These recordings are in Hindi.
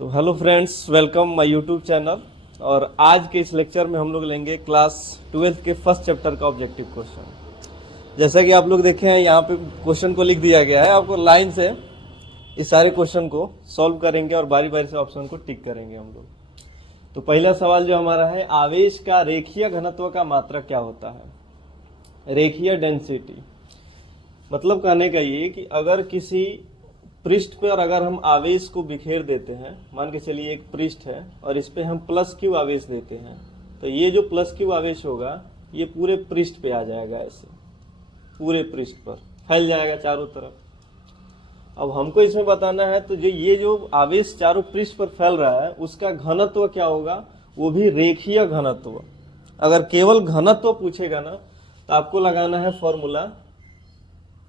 तो hello friends, welcome my YouTube channel. और आज के इस लेक्चर में हम लोग लेंगे क्लास 12th के फर्स्ट चैप्टर का ऑब्जेक्टिव क्वेश्चन। जैसा कि आप लोग देखे हैं, यहाँ पे क्वेश्चन को लिख दिया गया है। आपको लाइन से इस सारे क्वेश्चन को सॉल्व करेंगे और बारी बारी से ऑप्शन को टिक करेंगे हम लोग। तो पहला सवाल जो हमारा है, आवेश का रेखीय घनत्व का मात्रक क्या होता है? रेखीय डेंसिटी मतलब कहने का ये कि अगर किसी पृष्ठ पर अगर हम आवेश को बिखेर देते हैं, मान के चलिए एक पृष्ठ है और इस पे हम प्लस क्यू आवेश देते हैं, तो ये जो प्लस क्यू आवेश होगा ये पूरे पृष्ठ पे आ जाएगा, ऐसे पूरे पृष्ठ पर फैल जाएगा चारों तरफ। अब हमको इसमें बताना है तो ये जो आवेश चारों पृष्ठ पर फैल रहा है उसका घनत्व क्या होगा, वो भी रेखीय घनत्व। अगर केवल घनत्व पूछेगा ना तो आपको लगाना है formula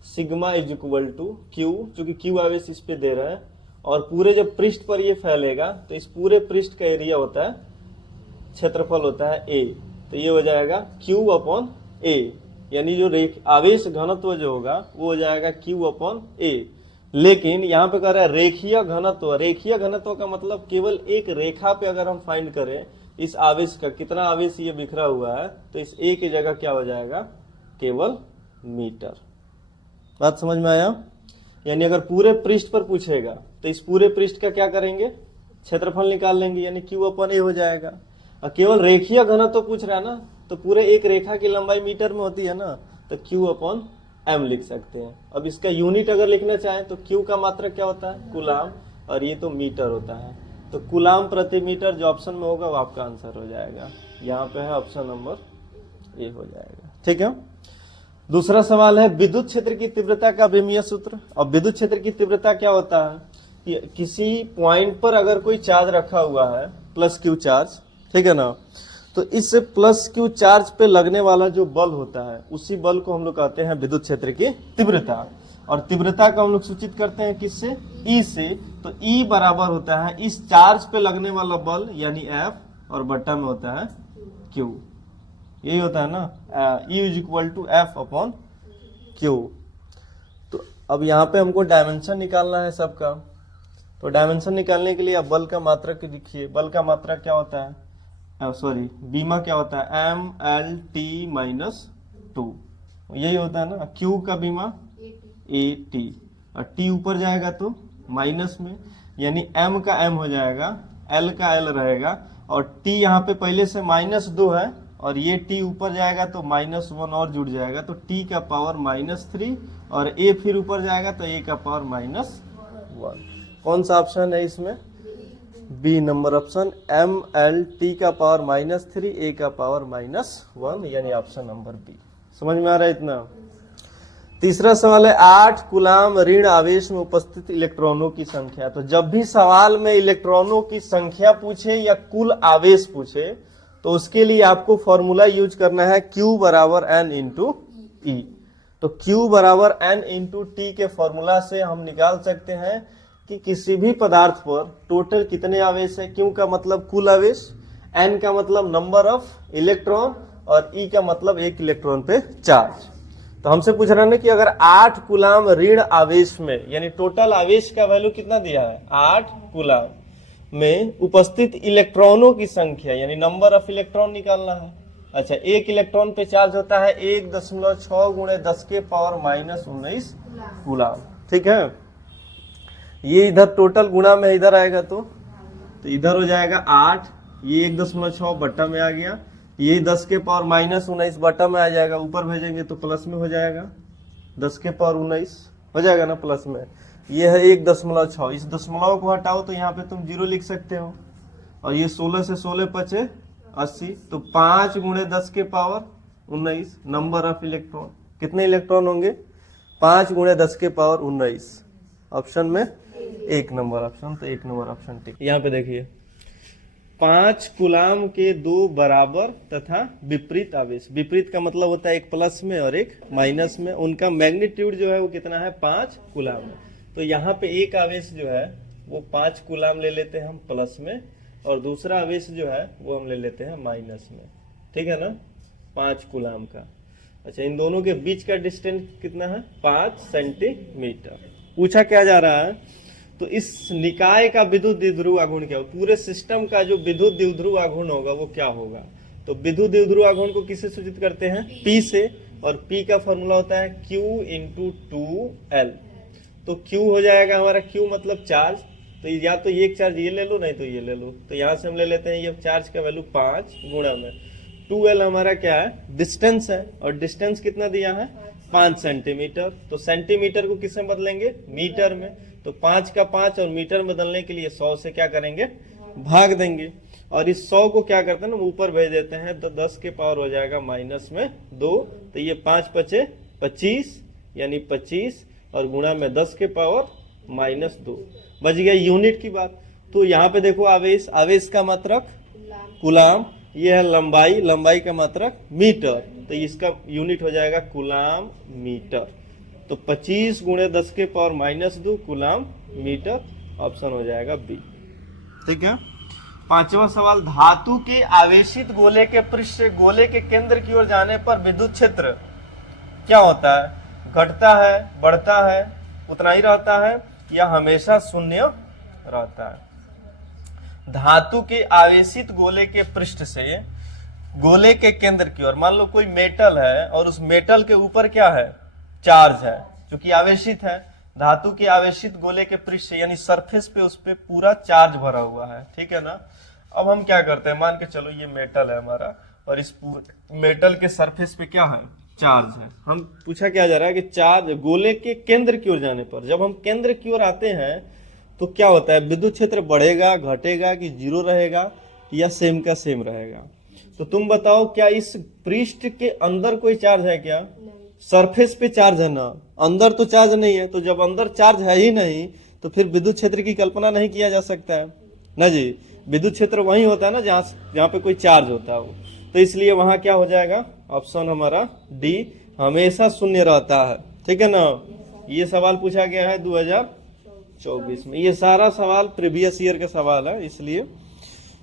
sigma is equal to q, चूंकि क्यू आवेश इस पे दे रहा है और पूरे जब पृष्ठ पर ये फैलेगा तो इस पूरे पृष्ठ का एरिया होता है, क्षेत्रफल होता है ए, तो ये हो जाएगा क्यू अपॉन ए, यानी जो आवेश घनत्व जो होगा वो हो जाएगा क्यू अपॉन ए। लेकिन यहाँ पे कह रहा है रेखीय घनत्व। रेखीय घनत्व का मतलब केवल एक रेखा पे अगर हम फाइंड करें इस आवेश का, कितना आवेश ये बिखरा हुआ है, तो इस ए की जगह क्या हो जाएगा, केवल मीटर। बात समझ में आया? यानी अगर पूरे पृष्ठ पर पूछेगा तो इस पूरे पृष्ठ का क्या करेंगे, क्षेत्रफल निकाल लेंगे, यानी क्यू अपन ए हो जाएगा। और केवल रेखीय घनत्व पूछ रहा है ना, तो पूरे एक रेखा की लंबाई मीटर में होती है ना, तो क्यू अपन एम लिख सकते हैं। अब इसका यूनिट अगर लिखना चाहें तो क्यू का मात्रक क्या होता है, कुलाम, और ये तो मीटर होता है, तो कुलाम प्रति मीटर जो ऑप्शन में होगा वो आपका आंसर हो जाएगा। यहाँ पे है ऑप्शन नंबर ए हो जाएगा। ठीक है। दूसरा सवाल है विद्युत क्षेत्र की तीव्रता का विमीय सूत्र। और विद्युत क्षेत्र की तीव्रता क्या होता है कि किसी पॉइंट पर अगर कोई चार्ज रखा हुआ है, प्लस क्यू चार्ज, ठीक है ना, तो इस प्लस क्यू चार्ज पे लगने वाला जो बल होता है उसी बल को हम लोग कहते हैं विद्युत क्षेत्र की तीव्रता। और तीव्रता को हम लोग सूचित करते हैं किससे, ई से। तो ई बराबर होता है इस चार्ज पे लगने वाला बल यानी एफ, और बट्टा में होता है क्यू, यही होता है ना, E is equal to F upon q. तो अब यहाँ पे हमको डायमेंशन निकालना है सबका। तो डायमेंशन निकालने के लिए अब बल का मात्रक लिखिए। बल का मात्रक क्या होता है, बीमा क्या होता है, M L T minus two, यही होता है ना। क्यू का बीमा ए टी, और टी ऊपर जाएगा तो माइनस में, यानी एम का एम हो जाएगा, एल का एल रहेगा, और टी यहाँ पे पहले से -2 है, और ये t ऊपर जाएगा तो -1 और जुड़ जाएगा, तो t का पावर -3, और a फिर ऊपर जाएगा तो a का पावर -1। कौन सा ऑप्शन है इसमें, B number option, M L T का पावर -3, a का पावर -1, यानी ऑप्शन नंबर बी। समझ में आ रहा है इतना? तीसरा सवाल है 8 कुलाम ऋण आवेश में उपस्थित इलेक्ट्रॉनों की संख्या। तो जब भी सवाल में इलेक्ट्रॉनों की संख्या पूछे या कुल आवेश पूछे तो उसके लिए आपको फॉर्मूला यूज करना है Q बराबर N इंटू ई। तो Q बराबर N इंटू टी के फॉर्मूला से हम निकाल सकते हैं कि किसी भी पदार्थ पर टोटल कितने आवेश है। Q का मतलब कुल आवेश, N का मतलब नंबर ऑफ इलेक्ट्रॉन, और E का मतलब एक इलेक्ट्रॉन पे चार्ज। तो हमसे पूछ रहा है ना कि अगर 8 कुलाम ऋण आवेश में, यानी टोटल आवेश का वैल्यू कितना दिया है, 8 कुलाम में उपस्थित इलेक्ट्रॉनों की संख्या, यानी नंबर ऑफ इलेक्ट्रॉन निकालना है। अच्छा, एक इलेक्ट्रॉन पे चार्ज होता है 1.6 गुणे 10 के पावर -19 कूलाम। ठीक है, ये इधर टोटल गुणा में इधर आएगा तो इधर हो जाएगा 8, ये 1.6 बट्टा में आ गया, ये 10 के पावर -19 बट्टा में आ जाएगा, ऊपर भेजेंगे तो प्लस में हो जाएगा, 10 के पावर 19 हो जाएगा ना प्लस में। ये है 1.6, इस दशमलव को हटाओ तो यहाँ पे तुम 0 लिख सकते हो, और ये 16 से 16 बचे 80, तो 5 गुणे 10 के पावर 19 नंबर ऑफ इलेक्ट्रॉन। कितने इलेक्ट्रॉन होंगे, 5 गुणे 10 के पावर 19। ऑप्शन में एक नंबर ऑप्शन, तो एक नंबर ऑप्शन टिक। यहाँ पे देखिए 5 कुलाम के 2 बराबर तथा विपरीत आवेश, विपरीत का मतलब होता है एक प्लस में और एक माइनस में, उनका मैग्नीट्यूड जो है वो कितना है, 5 कुलाम। तो यहाँ पे एक आवेश जो है वो 5 कुलाम ले लेते हैं हम प्लस में, और दूसरा आवेश जो है वो हम ले लेते हैं माइनस में। ठीक है ना, 5 कुलाम का। अच्छा, इन दोनों के बीच का डिस्टेंस कितना है, 5 सेंटीमीटर। पूछा क्या जा रहा है, तो इस निकाय का विद्युत द्विध्रुव आघूर्ण क्या होगा, पूरे सिस्टम का जो विद्युत द्विध्रुव आघूर्ण होगा वो क्या होगा। तो विद्युत द्विध्रुव आघूर्ण को किससे सूचित करते हैं, P से, और P का फॉर्मूला होता है Q इंटू 2L। तो Q हो जाएगा हमारा, Q मतलब चार्ज, तो या तो ये एक चार्ज ये ले लो, नहीं तो ये ले लो। तो यहाँ से हम ले लेते हैं ये चार्ज का वैल्यू 5 गुणा में 2L हमारा क्या है, डिस्टेंस है, और डिस्टेंस कितना दिया है 5 सेंटीमीटर। तो सेंटीमीटर को किससे बदलेंगे, मीटर में। तो 5 का 5 और मीटर में बदलने के लिए 100 से क्या करेंगे, भाग देंगे, और इस 100 को क्या करते हैं ना ऊपर भेज देते हैं, तो 10 के पावर हो जाएगा -2। तो ये 5 पचे 25 यानी 25, और गुणा में 10 के पावर -2, बच गया यूनिट की बात। तो यहाँ पे देखो आवेश, आवेश का मात्रक कूलाम, ये है लंबाई, लंबाई का मात्रक मीटर, तो इसका यूनिट हो जाएगा कूलाम मीटर। तो 25 गुणे 10 के पावर -2 कूलाम मीटर, ऑप्शन हो जाएगा बी। ठीक है। पांचवा सवाल, धातु के आवेशित गोले के पृष्ठ से गोले के केंद्र की ओर जाने पर विद्युत क्षेत्र क्या होता है, घटता है, बढ़ता है, उतना ही रहता है, या हमेशा शून्य रहता है। धातु के आवेशित गोले के पृष्ठ से गोले के केंद्र की ओर, मान लो कोई मेटल है और उस मेटल के ऊपर क्या है, चार्ज है, क्योंकि आवेशित है। धातु के आवेशित गोले के पृष्ठ से यानी सरफेस पे उस पे पूरा चार्ज भरा हुआ है, ठीक है ना। अब हम क्या करते हैं, मान के चलो ये मेटल है हमारा, और इस पूरे मेटल के सरफेस पे क्या है, चार्ज है। हम पूछा क्या जा रहा है कि चार्ज गोले के केंद्र की ओर जाने पर, जब हम केंद्र की ओर आते हैं तो क्या होता है, विद्युत क्षेत्र बढ़ेगा, घटेगा, कि जीरो रहेगा, या सेम का सेम रहेगा। तो तुम बताओ, क्या इस पृष्ठ के अंदर कोई चार्ज है क्या, सरफेस पे चार्ज है ना, अंदर तो चार्ज नहीं है। तो जब अंदर चार्ज है ही नहीं तो फिर विद्युत क्षेत्र की कल्पना नहीं किया जा सकता है ना जी। विद्युत क्षेत्र वही होता है ना जहाँ पे कोई चार्ज होता है वो। तो इसलिए वहां क्या हो जाएगा, ऑप्शन हमारा डी, हमेशा शून्य रहता है। ठीक है ना। ये सवाल पूछा गया है 2024 में। ये सारा सवाल प्रीवियस ईयर का सवाल है, इसलिए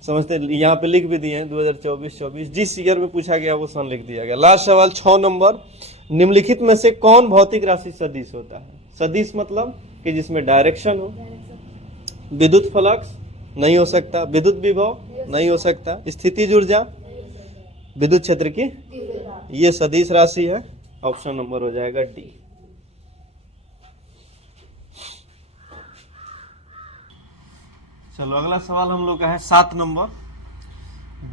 समझते, यहाँ पे लिख भी दिए हैं 2024-24, जिस ईयर में पूछा गया वो सन लिख दिया गया। लास्ट सवाल 6 नंबर, निम्नलिखित में से कौन भौतिक राशि सदिश होता है। सदिश मतलब कि जिसमें डायरेक्शन हो। विद्युत फ्लक्स नहीं हो सकता, विद्युत विभव नहीं हो सकता, स्थितिज ऊर्जा, विद्युत क्षेत्र की, ये सदिश राशि है। ऑप्शन नंबर हो जाएगा डी। चलो अगला सवाल हम लोग का है 7 नंबर,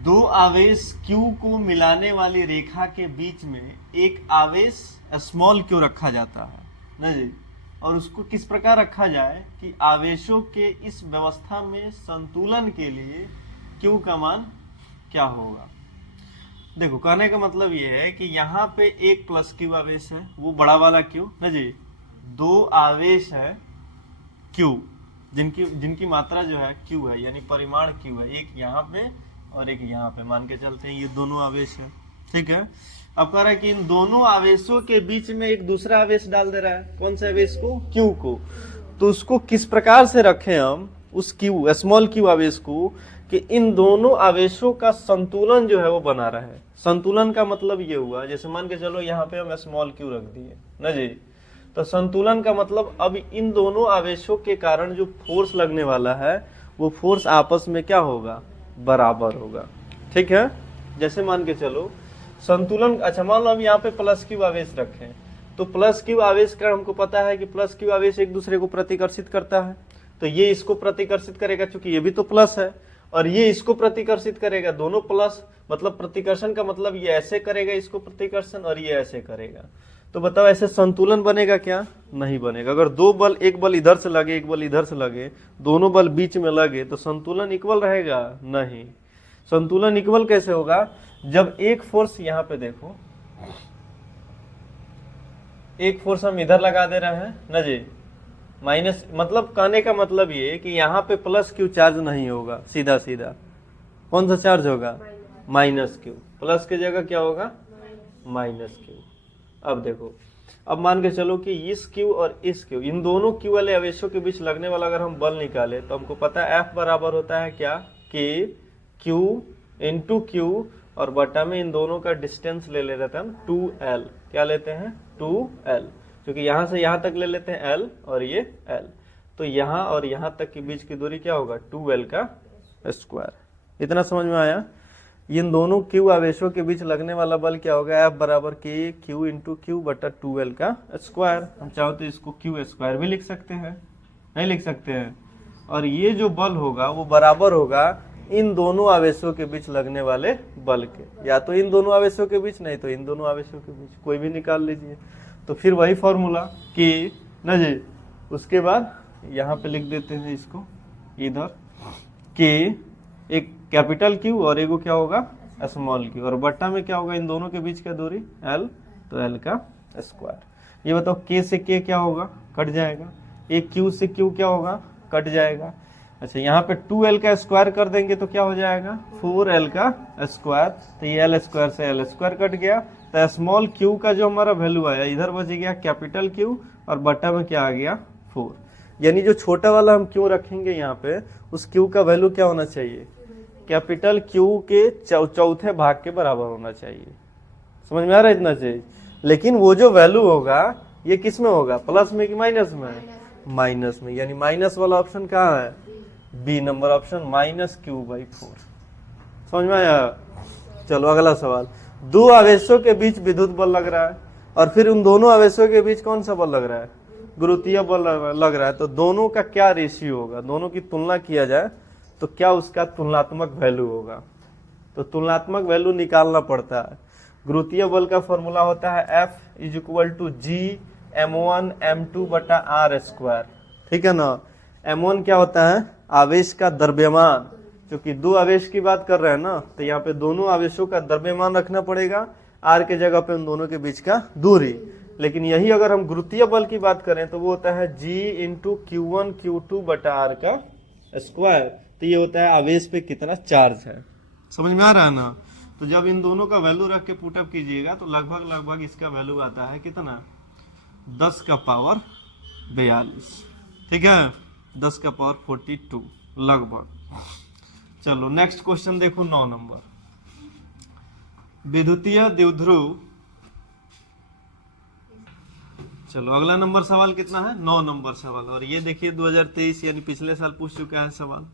दो आवेश Q को मिलाने वाली रेखा के बीच में एक आवेश स्मॉल q रखा जाता है ना जी, और उसको किस प्रकार रखा जाए कि आवेशों के इस व्यवस्था में संतुलन के लिए Q का मान क्या होगा। देखो कहने का मतलब ये है कि यहाँ पे एक प्लस Q आवेश है, वो बड़ा वाला Q ना जी, दो आवेश है Q जिनकी मात्रा जो है Q है, यानी परिमाण Q है, एक यहाँ पे और एक यहाँ पे, मान के चलते हैं ये दोनों आवेश है। ठीक है। अब कह रहा है कि इन दोनों आवेशों के बीच में एक दूसरा आवेश डाल दे रहा है, कौन से आवेश को, Q को। तो उसको किस प्रकार से रखें हम, उस Q स्मॉल Q आवेश को, कि इन दोनों आवेशों का संतुलन जो है वो बना रहे। संतुलन का मतलब ये हुआ, जैसे मान के चलो यहाँ पे हम स्मॉल Q रख दिए ना जी, तो संतुलन का मतलब अब इन दोनों आवेशों के कारण जो फोर्स लगने वाला है वो फोर्स आपस में क्या होगा, बराबर होगा। ठीक है। जैसे मान के चलो संतुलन, अच्छा मान लो हम यहाँ पे प्लस Q आवेश रखें, तो प्लस Q आवेश का हमको पता है कि प्लस Q आवेश एक दूसरे को प्रतिकर्षित करता है, तो ये इसको प्रतिकर्षित करेगा, क्योंकि ये भी तो प्लस है, और ये इसको प्रतिकर्षित करेगा, दोनों प्लस, मतलब प्रतिकर्षण का मतलब ये ऐसे करेगा इसको प्रतिकर्षण, और ये ऐसे करेगा। तो बताओ ऐसे संतुलन बनेगा क्या, नहीं बनेगा। अगर दो बल, एक बल इधर से लगे एक बल इधर से लगे, दोनों बल बीच में लगे, तो संतुलन इक्वल रहेगा, नहीं। संतुलन इक्वल कैसे होगा, जब एक फोर्स यहाँ पे देखो, एक फोर्स हम इधर लगा दे रहे हैं ना जी, माइनस, मतलब कहने का मतलब ये कि यहाँ पे प्लस Q चार्ज नहीं होगा, सीधा सीधा कौन सा चार्ज होगा, माइनस Q। प्लस की जगह क्या होगा, माइनस Q। अब देखो, अब मान के चलो कि इस Q और इस Q, इन दोनों Q वाले आवेशों के बीच लगने वाला अगर हम बल निकाले तो हमको पता है F बराबर होता है क्या, कि Q इंटू Q, और बटा में इन दोनों का डिस्टेंस ले लेते हैं हम 2L। क्या लेते हैं, 2L, क्योंकि यहाँ से यहाँ तक ले लेते हैं L और ये L। तो यहाँ और यहाँ तक के बीच की दूरी क्या होगा 2l का स्क्वायर। इतना समझ में आया। इन दोनों क्यू आवेशों के बीच लगने वाला बल क्या होगा, F बराबर के क्यू इंटू क्यू बटा 2l का स्क्वायर। हम चाहो तो इसको क्यू स्क्वायर भी लिख सकते हैं, नहीं लिख सकते हैं। और ये जो बल होगा वो बराबर होगा इन दोनों आवेशों के बीच लगने वाले बल के, या तो इन दोनों आवेशों के बीच, नहीं तो इन दोनों आवेशों के बीच, कोई भी निकाल लीजिए। तो फिर वही फॉर्मूला कि ना जी, उसके बाद यहाँ पे लिख देते हैं इसको इधर कि एक कैपिटल क्यू और एगो क्या होगा स्मॉल क्यू, और बट्टा में क्या होगा इन दोनों के बीच का दूरी l, तो l का स्क्वायर। ये बताओ k से k क्या होगा, कट जाएगा। एक q से q क्या होगा, कट जाएगा। अच्छा, यहाँ पे 2l का स्क्वायर कर देंगे तो क्या हो जाएगा 4l का स्क्वायर। तो ये l स्क्वायर से l स्क्वायर कट गया, तो स्मॉल q का जो हमारा वैल्यू आया इधर बच गया कैपिटल q, और बट्टा में क्या आ गया 4। यानी जो छोटा वाला हम q रखेंगे यहाँ पे, उस q का वैल्यू क्या होना चाहिए, कैपिटल Q के चौथे भाग के बराबर होना चाहिए। समझ में आ रहा है इतना चीज। लेकिन वो जो वैल्यू होगा ये किस में होगा, प्लस में कि माइनस में, माइनस में। यानी माइनस वाला ऑप्शन कहाँ है, बी नंबर ऑप्शन, -q/4। समझ में आया। चलो अगला सवाल। दो आवेशों के बीच विद्युत बल लग रहा है, और फिर उन दोनों आवेशों के बीच कौन सा बल लग रहा है, गुरुत्वीय बल लग रहा है। तो दोनों का क्या रेशियो होगा, दोनों की तुलना किया जाए तो क्या उसका तुलनात्मक वैल्यू होगा। तो तुलनात्मक वैल्यू निकालना पड़ता है। गुरुत्वीय बल का फॉर्मूला होता है F = G m1 m2 बटा r स्क्वायर, ठीक है ना। m1 क्या होता है, आवेश का द्रव्यमान। क्योंकि दो आवेश की बात कर रहे हैं ना, तो यहाँ पे दोनों आवेशों का द्रव्यमान रखना पड़ेगा, r के जगह पे उन दोनों के बीच का दूरी। लेकिन यही अगर हम गुरुत्वीय बल की बात करें तो वो होता है G × q1 q2 बटा r का स्क्वायर। तो ये होता है आवेश पे कितना चार्ज है। समझ में आ रहा है ना। तो जब इन दोनों का वैल्यू रख के पुटअप कीजिएगा तो लगभग इसका वैल्यू आता है कितना, 10 का पावर 42, ठीक है, 10 का पावर 42 लगभग। चलो नेक्स्ट क्वेश्चन देखो, 9 नंबर। विद्युतीय द्विध्रुव। चलो अगला नंबर सवाल कितना है, 9 नंबर सवाल। और ये देखिए 2023 यानी पिछले साल पूछ चुका है सवाल।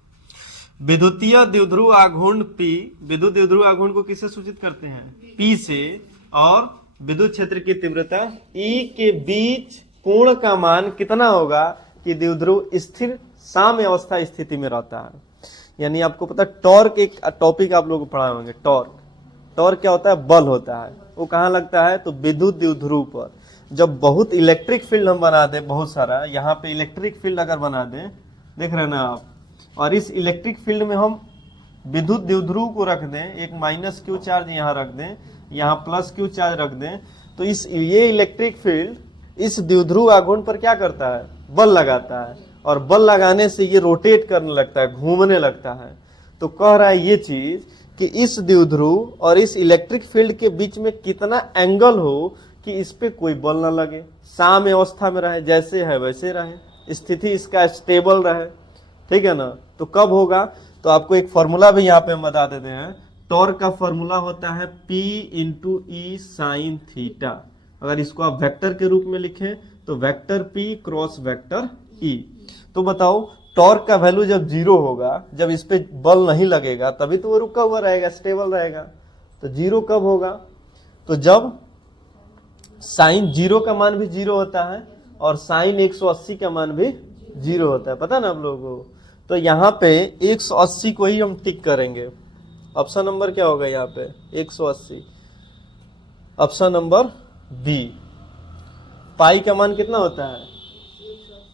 विद्युतीय द्विध्रुव आघूर्ण P, विद्युत द्विध्रुव आघूर्ण को किससे सूचित करते हैं, P से, और विद्युत क्षेत्र की तीव्रता E के बीच कोण का मान कितना होगा कि द्विध्रुव स्थिर साम्य अवस्था स्थिति में रहता है। यानी आपको पता है टॉर्क, एक टॉपिक आप लोग पढ़ाए होंगे, टॉर्क। टॉर्क क्या होता है, बल होता है। वो कहाँ लगता है, तो विद्युत द्विध्रुव पर। जब बहुत इलेक्ट्रिक फील्ड हम बना दें, बहुत सारा, यहाँ पे इलेक्ट्रिक फील्ड अगर बना दें, देख रहे हैं ना आप, और इस इलेक्ट्रिक फील्ड में हम विद्युत द्विध्रुव को रख दें, एक -q चार्ज यहाँ रख दें, यहाँ +q चार्ज रख दें, तो ये इलेक्ट्रिक फील्ड इस द्विध्रुव आघूर्ण पर क्या करता है, बल लगाता है, और बल लगाने से ये रोटेट करने लगता है, घूमने लगता है। तो कह रहा है ये चीज कि इस द्विध्रुव और इस इलेक्ट्रिक फील्ड के बीच में कितना एंगल हो कि इस पे कोई बल ना लगे, साम्य अवस्था में रहे, जैसे है वैसे रहे, स्थिति इसका स्टेबल रहे, ठीक है ना। तो कब होगा, तो आपको एक फॉर्मूला भी यहाँ पे हम बता देते हैं। टॉर्क का फॉर्मूला होता है P × E sin थीटा। अगर इसको आप वेक्टर के रूप में लिखें तो vector P cross vector E। तो बताओ टॉर्क का वैल्यू जब 0 होगा, जब इस पे बल नहीं लगेगा, तभी तो वो रुका हुआ रहेगा, स्टेबल रहेगा। तो 0 कब होगा, तो जब साइन 0 का मान भी 0 होता है और साइन 180 का मान भी 0 होता है, पता ना आप लोगों को। तो यहाँ पे 180 को ही हम टिक करेंगे। ऑप्शन नंबर क्या होगा यहाँ पे, 180, ऑप्शन नंबर बी। पाई का मान कितना होता है,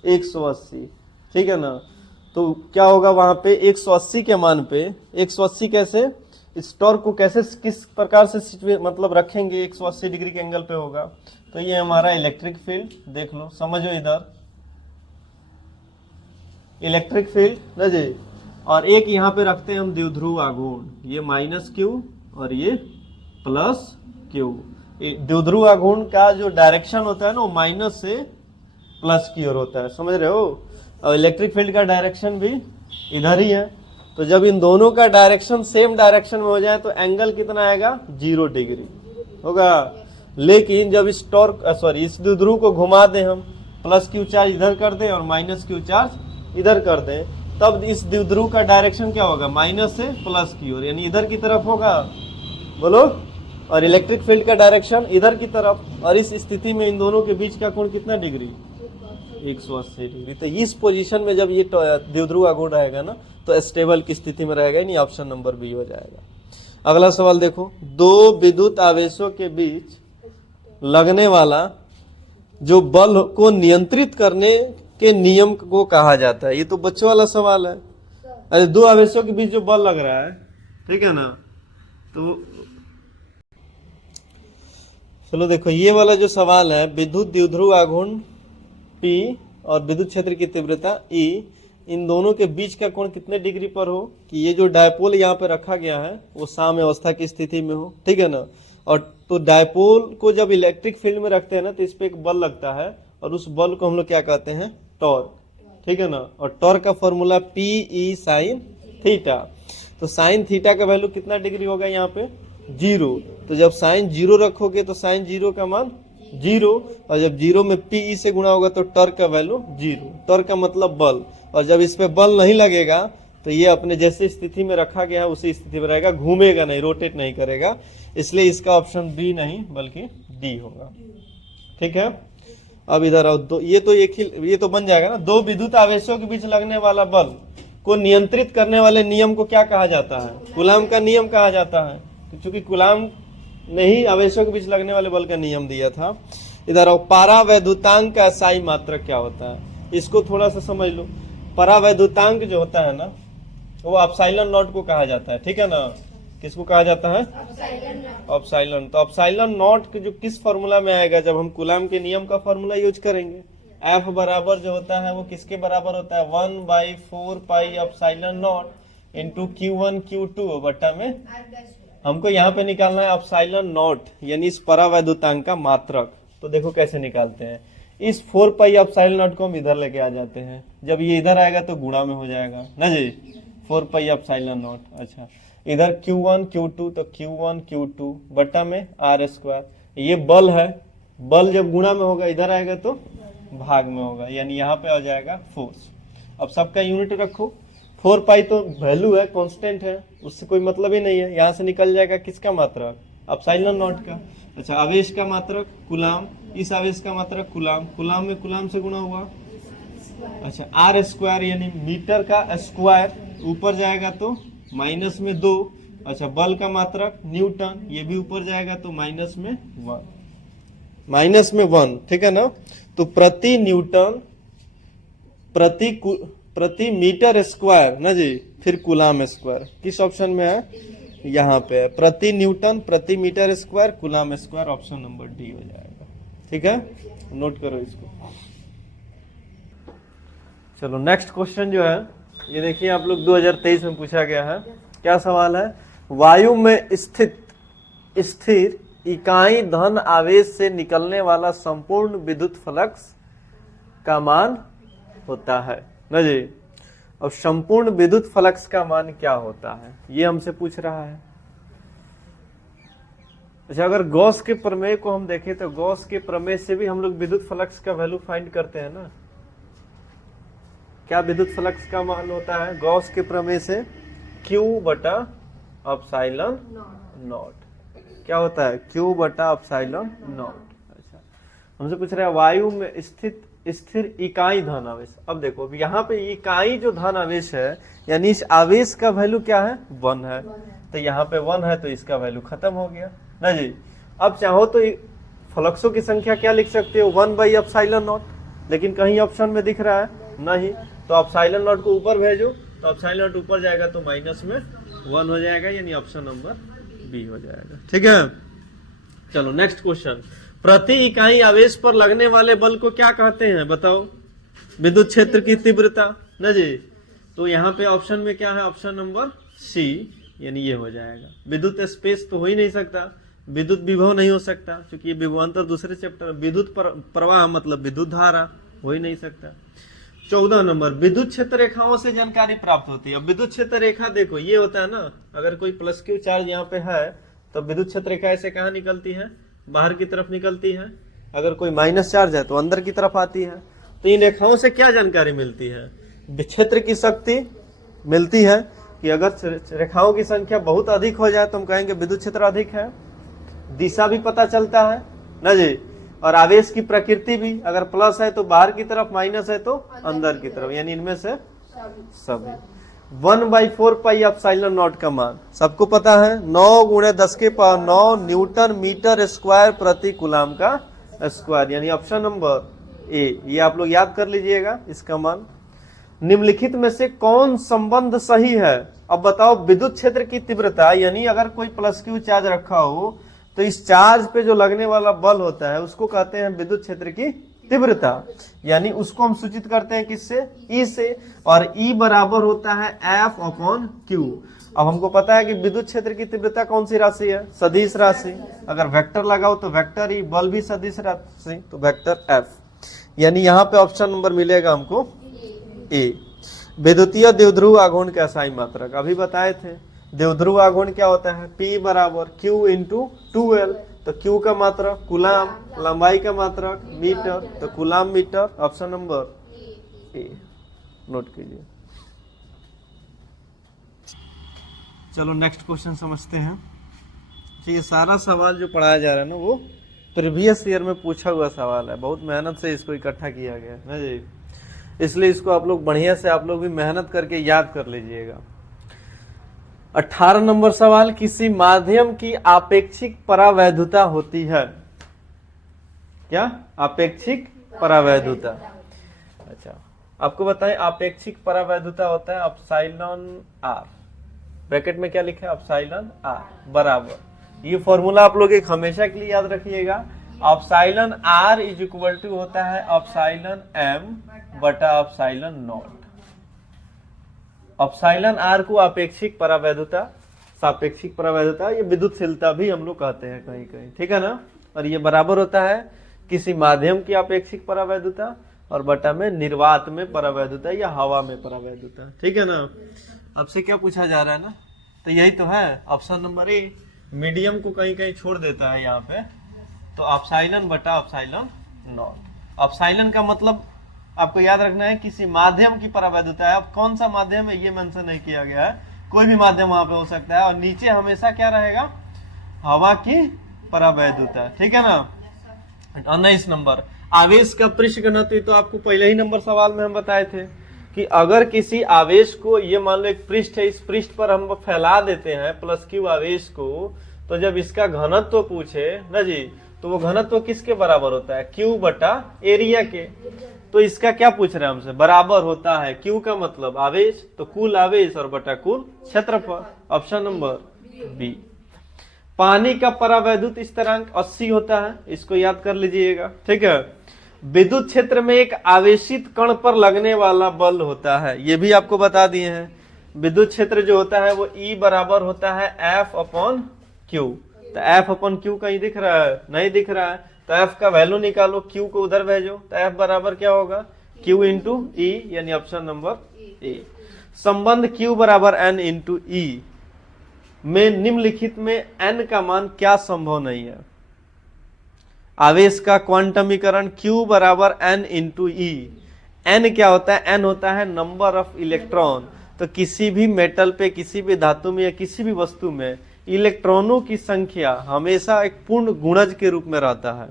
180, ठीक है ना। तो क्या होगा वहां पे 180 के मान पे, 180 कैसे, इस टॉर्क को कैसे किस प्रकार से मतलब रखेंगे, 180 डिग्री के एंगल पे होगा। तो ये हमारा इलेक्ट्रिक फील्ड, देख लो, समझो इधर इलेक्ट्रिक फील्ड ना जी, और एक यहाँ पे रखते हैं हम द्विध्रुव आघूर्ण, ये -q और ये +q। द्विध्रुव आघूर्ण का जो डायरेक्शन होता है ना, वो माइनस से प्लस की ओर होता है, समझ रहे हो। और इलेक्ट्रिक फील्ड का डायरेक्शन भी इधर ही है। तो जब इन दोनों का डायरेक्शन सेम डायरेक्शन में हो जाए तो एंगल कितना आएगा, 0 डिग्री होगा। लेकिन जब इस द्विध्रुव को घुमा दें हम, प्लस क्यू चार्ज इधर कर दें और माइनस क्यू चार्ज इधर कर दें, तब इस द्विध्रुव का डायरेक्शन क्या होगा, माइनस से प्लस की ओर, यानी इधर की तरफ होगा, बोलो। और इलेक्ट्रिक फील्ड का डायरेक्शन इधर की तरफ, और इस स्थिति में इन दोनों के बीच का कोण कितना डिग्री, 180 डिग्री। तो इस पोजीशन में जब ये द्विध्रुव आघूर्ण रहेगा ना, तो स्टेबल की स्थिति में रहेगा, यानी ऑप्शन नंबर बी हो जाएगा। अगला सवाल देखो, दो विद्युत आवेशों के बीच लगने वाला जो बल को नियंत्रित करने के नियम को कहा जाता है। ये तो बच्चों वाला सवाल है। अरे दो आवेशों के बीच जो बल लग रहा है, ठीक है ना, तो चलो देखो ये वाला जो सवाल है, विद्युत द्विध्रुव आघूर्ण P और विद्युत क्षेत्र की तीव्रता E, इन दोनों के बीच का कोण कितने डिग्री पर हो, कि ये जो डायपोल यहाँ पे रखा गया है वो साम्य अवस्था की स्थिति में हो, ठीक है ना। और तो डायपोल को जब इलेक्ट्रिक फील्ड में रखते हैं ना, तो इस पे एक बल लगता है, और उस बल को हम लोग क्या कहते हैं, टॉर्क, ठीक है ना। और टॉर्क का फॉर्मूला PE sin थीटा। तो साइन थीटा का वैल्यू कितना डिग्री होगा यहाँ पे, 0। तो जब साइन 0 रखोगे तो साइन 0 का मान 0, और जब 0 में PE से गुणा होगा तो टॉर्क का वैल्यू 0। टॉर्क का मतलब बल, और जब इस पे बल नहीं लगेगा तो ये अपने जैसे स्थिति में रखा गया है उसी स्थिति में रहेगा, घूमेगा नहीं, रोटेट नहीं करेगा। इसलिए इसका ऑप्शन बी नहीं बल्कि डी होगा, ठीक है। अब इधर आओ, दो ये तो एक ही, ये तो बन जाएगा ना, दो विद्युत आवेशों के बीच लगने वाला बल को नियंत्रित करने वाले नियम को क्या कहा जाता है, कूलाम का नियम कहा जाता है, क्योंकि कूलाम ने ही आवेशों के बीच लगने वाले बल का नियम दिया था। इधर आओ, परावैद्युतांक का SI मात्रक क्या होता है, इसको थोड़ा सा समझ लो। परावैद्युतांक जो होता है ना, वो एप्सिलॉन नॉट को कहा जाता है, ठीक है ना। किसको कहा जाता है, एप्सिलॉन। तो एप्सिलॉन नॉट जो किस फॉर्मूला में आएगा, जब हम कूलाम के नियम का फॉर्मूला यूज करेंगे, F बराबर जो होता है वो किसके बराबर होता है, 1/4 pi epsilon not into Q1 Q2 बटा में, हमको यहाँ पे निकालना है एप्सिलॉन नॉट, यानी इस परावैद्युतांक का मात्रक। तो देखो कैसे निकालते हैं, इस 4 पाई एप्सिलॉन नॉट को हम इधर लेके आ जाते हैं, जब ये इधर आएगा तो गुणा में हो जाएगा ना जी, 4 पाई एप्सिलॉन नॉट। अच्छा, इधर Q1 Q2, तो Q1 Q2 बटा में R²। ये बल है, बल जब गुणा में होगा इधर आएगा तो भाग में होगा, यानी यहाँ पे आ जाएगा फोर्स। अब सबका यूनिट रखो, 4 पाई तो वैल्यू है, कांस्टेंट है, उससे कोई मतलब ही नहीं है। यहाँ से निकल जाएगा किसका मात्रक, एप्सिलॉन नॉट का। अच्छा, आवेश का मात्रक कूलाम, इस आवेश का मात्रक कूलाम, कूलाम में कूलाम से गुणा हुआ। अच्छा, R² यानी मीटर का स्क्वायर, ऊपर जाएगा तो माइनस में 2। अच्छा, बल का मात्रक न्यूटन, ये भी ऊपर जाएगा तो माइनस में 1, ठीक है ना। तो प्रति न्यूटन प्रति मीटर स्क्वायर ना जी, फिर कूलाम स्क्वायर, किस ऑप्शन में है, यहाँ पे है, प्रति न्यूटन प्रति metre square coulomb square, option number D हो जाएगा, ठीक है। नोट करो इसको। चलो नेक्स्ट क्वेश्चन जो है, ये देखिए आप लोग 2023 में पूछा गया है। क्या सवाल है, वायु में स्थिर इकाई धन आवेश से निकलने वाला संपूर्ण विद्युत फ्लक्स का मान होता है ना जी। अब संपूर्ण विद्युत फ्लक्स का मान क्या होता है, ये हमसे पूछ रहा है। अच्छा, अगर गॉस के प्रमेय को हम देखें तो गॉस के प्रमेय से भी हम लोग विद्युत फ्लक्स का वैल्यू फाइंड करते हैं ना। क्या विद्युत फ्लक्स का मान होता है गॉस के प्रमेय से, Q बटा एप्सिलॉन नॉट। क्या होता है, Q बटा एप्सिलॉन नॉट। अच्छा, हमसे पूछ रहा है वायु में स्थिर इकाई धन आवेश। अब देखो, अब यहाँ पे इकाई जो धन आवेश है, यानी इस आवेश का वैल्यू क्या है, 1 है। तो यहाँ पे 1 है तो इसका वैल्यू खत्म हो गया ना जी। अब चाहो तो फ्लक्सों की संख्या क्या लिख सकते हो, 1/एप्सिलॉन नॉट, लेकिन कहीं ऑप्शन में दिख रहा है नहीं, तो एप्सिलॉन नॉट को ऊपर भेजो, तो एप्सिलॉन नॉट ऊपर जाएगा तो माइनस में 1 हो जाएगा, यानी ऑप्शन नंबर बी हो जाएगा, ठीक है। चलो नेक्स्ट क्वेश्चन, प्रति इकाई आवेश पर लगने वाले बल को क्या कहते हैं, बताओ, विद्युत क्षेत्र की तीव्रता ना जी। तो यहाँ पे ऑप्शन में क्या है, ऑप्शन नंबर सी, यानी ये हो जाएगा। विद्युत स्पेस तो हो ही नहीं सकता, विद्युत विभव नहीं हो सकता, क्योंकि ये विभवांतर दूसरे चैप्टर, विद्युत प्रवाह मतलब विद्युत धारा, हो ही नहीं सकता। 14 नंबर, विद्युत क्षेत्र रेखाओं से जानकारी प्राप्त होती है। अब विद्युत क्षेत्र रेखा देखो, ये होता है ना, अगर कोई प्लस क्यू चार्ज यहाँ पे है तो विद्युत क्षेत्र रेखा ऐसे कहाँ निकलती है, बाहर की तरफ निकलती है। अगर कोई माइनस चार्ज है तो अंदर की तरफ आती है। तो इन रेखाओं से क्या जानकारी मिलती है? क्षेत्र की शक्ति मिलती है कि अगर रेखाओं की संख्या बहुत अधिक हो जाए तो हम कहेंगे विद्युत क्षेत्र अधिक है। दिशा भी पता चलता है ना जी, और आवेश की प्रकृति भी, अगर प्लस है तो बाहर की तरफ, माइनस है तो अंदर की तरफ, यानी इनमें से सभी। 1/4 पाई एप्सिलॉन नॉट का मान सबको पता है, 9 × 10⁹ न्यूटन मीटर स्क्वायर प्रति कूलाम का स्क्वायर, यानी ऑप्शन नंबर ए। ये आप लोग याद कर लीजिएगा इसका मान। निम्नलिखित में से कौन संबंध सही है? अब बताओ, विद्युत क्षेत्र की तीव्रता, यानी अगर कोई प्लस Q चार्ज रखा हो तो इस चार्ज पे जो लगने वाला बल होता है उसको कहते हैं विद्युत क्षेत्र की तीव्रता, यानी उसको हम सूचित करते हैं किससे? E से, और E बराबर होता है F/Q। अब हमको पता है कि विद्युत क्षेत्र की तीव्रता कौन सी राशि है? सदिश राशि। अगर वेक्टर लगाओ तो वेक्टर E, बल भी सदिश राशि तो वेक्टर F, यानी यहाँ पे ऑप्शन नंबर मिलेगा हमको ए। विद्युतीय द्विध्रुव आघूर्ण का असाई मात्रक अभी बताए थे। द्विध्रुव आघूर्ण क्या होता है? P बराबर Q × 2L, तो Q का मात्रक कूलाम, लंबाई का मात्रक मीटर, तो coulomb metre, option number A note कीजिए। चलो नेक्स्ट क्वेश्चन समझते हैं। ये सारा सवाल जो पढ़ाया जा रहा है ना वो प्रीवियस ईयर में पूछा हुआ सवाल है, बहुत मेहनत से इसको इकट्ठा किया गया है ना जी, इसलिए इसको आप लोग बढ़िया से आप लोग भी मेहनत करके याद कर लीजिएगा। 18 नंबर सवाल, किसी माध्यम की आपेक्षिक परावैधुता होती है? क्या? आपेक्षिक परावैधुता। अच्छा, आपको बताएं आपेक्षिक परावैधुता होता है एप्सिलॉन आर, ब्रैकेट में क्या लिखा है? एप्सिलॉन आर बराबर, ये फॉर्मूला आप लोग एक हमेशा के लिए याद रखिएगा, epsilon R is equal to होता है एप्सिलॉन एम बटा एप्सिलॉन नॉट। एप्सिलॉन आर को आपेक्षिक परावैधुता, सापेक्षिक परावैधुता, ये विद्युतशीलता भी हम लोग कहते हैं कहीं कहीं, ठीक है ना। और ये बराबर होता है किसी माध्यम की आपेक्षिक परावैधुता और बटा में निर्वात में परावैधुता या हवा में परावैधुता, ठीक है ना। अब से क्या पूछा जा रहा है ना, तो यही तो है ऑप्शन नंबर ए। मीडियम को कहीं कहीं छोड़ देता है यहाँ पे, तो एप्सिलॉन बटा एप्सिलॉन नॉट। एप्सिलॉन का मतलब आपको याद रखना है किसी माध्यम की परावैधुता है। अब कौन सा माध्यम है ये मेंशन नहीं किया गया है, कोई भी माध्यम वहां पे हो सकता है, और नीचे हमेशा क्या रहेगा? हवा की परावैधुता, ठीक है ना। 19 नंबर, आवेश का पृष्ठ घनत्व, तो आपको पहले ही नंबर सवाल में हम बताए थे कि अगर किसी आवेश को, ये मान लो एक पृष्ठ है, इस पृष्ठ पर हम फैला देते हैं +Q आवेश को, तो जब इसका घनत्व पूछे ना जी, तो वो घनत्व किसके बराबर होता है? Q बटा एरिया के। तो इसका क्या पूछ रहे हैं हमसे? बराबर होता है Q का मतलब आवेश, तो कुल आवेश और बटा कुल क्षेत्रफल, ऑप्शन नंबर बी। पानी का परावैद्युत स्थिरांक 80 होता है, इसको याद कर लीजिएगा, ठीक है। विद्युत क्षेत्र में एक आवेशित कण पर लगने वाला बल होता है, ये भी आपको बता दिए हैं। विद्युत क्षेत्र जो होता है वो E बराबर होता है F/Q, तो F/Q कहीं दिख रहा है? नहीं दिख रहा है, तो F का वैल्यू निकालो, Q को उधर भेजो, तो F बराबर क्या होगा? Q × E, यानी ऑप्शन नंबर ए। संबंध Q बराबर N × E में निम्नलिखित में N का मान क्या संभव नहीं है? आवेश का क्वांटमीकरण Q बराबर N × E। N क्या होता है? N होता है नंबर ऑफ इलेक्ट्रॉन, तो किसी भी मेटल पे, किसी भी धातु में या किसी भी वस्तु में इलेक्ट्रॉनों की संख्या हमेशा एक पूर्ण गुणज के रूप में रहता है,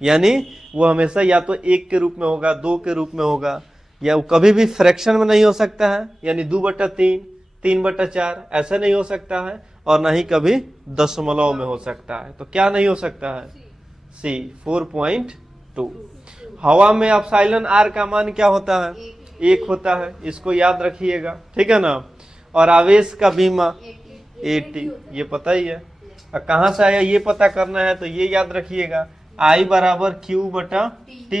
यानी वो हमेशा या तो 1 के रूप में होगा, 2 के रूप में होगा, या वो कभी भी फ्रैक्शन में नहीं हो सकता है, यानी 2/3, 3/4 ऐसा नहीं हो सकता है, और ना ही कभी दशमलव में हो सकता है। तो क्या नहीं हो सकता है? C 4.2। हवा में एप्सिलॉन आर का मान क्या होता है? 1 होता है, इसको याद रखिएगा, ठीक है ना। और आवेश का बीमा 80, ये पता ही है। और कहाँ से आया ये पता करना है, तो ये याद रखिएगा, I बराबर Q बटा T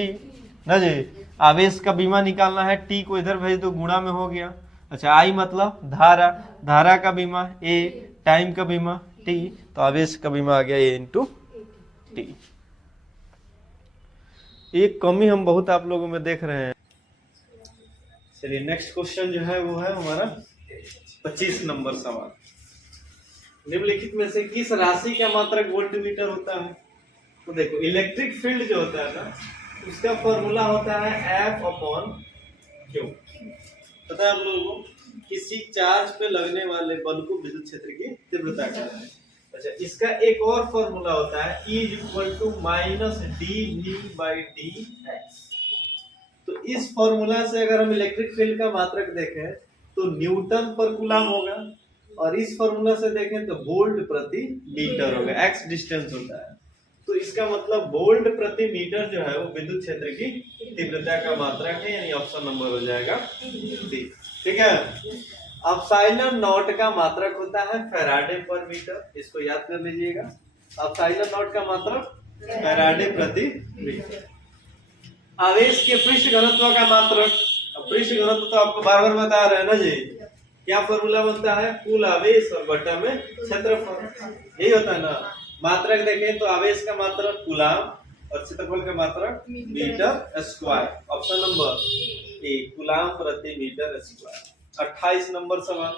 ना जी। आवेश का बीमा निकालना है, T को इधर भेज दो, गुणा में हो गया। अच्छा, I मतलब धारा, धारा का बीमा A, टाइम का बीमा T, तो आवेश का बीमा आ गया A × T। एक कमी हम बहुत आप लोगों में देख रहे हैं। चलिए नेक्स्ट क्वेश्चन जो है वो है हमारा 25 नंबर सवाल। निम्नलिखित में से किस राशि का मात्रक वोल्टमीटर होता है? तो देखो, इलेक्ट्रिक फील्ड जो होता है ना, उसका फॉर्मूला होता है F अपॉन क्यू। पता है हम लोगों को किसी चार्ज पे लगने वाले बल को विद्युत क्षेत्र की तीव्रता कहते हैं। अच्छा, इसका एक और फॉर्मूला होता है E equal to minus dV/dx। तो इस फॉर्मूला से अगर हम इलेक्ट्रिक फील्ड का मात्रक देखें तो न्यूटन पर कूलम होगा, और इस फॉर्मूला से देखें तो वोल्ट प्रति मीटर होगा। x डिस्टेंस होता है, तो इसका मतलब वोल्ट प्रति मीटर जो है वो विद्युत क्षेत्र की तीव्रता का मात्रक है, यानी ऑप्शन नंबर हो जाएगा डी। ठीक है। एप्सिलॉन नॉट का मात्रक होता है फैराडे पर मीटर, इसको याद कर लीजिएगा। एप्सिलॉन नॉट का मात्रक फैराडे प्रति मीटर। आवेश के पृष्ठ घनत्व का मात्रक, पृष्ठ घनत्व तो आपको बार बार बता रहे हैं ना जी, क्या फॉर्मूला बनता है, कुल आवेश और बटा में क्षेत्रफल, यही होता है ना। मात्रक देखें तो आवेश का मात्रक कूलम और क्षेत्रफल का मात्रक metre square. Option number A coulomb प्रति मीटर स्क्वायर। 28 नंबर सवाल,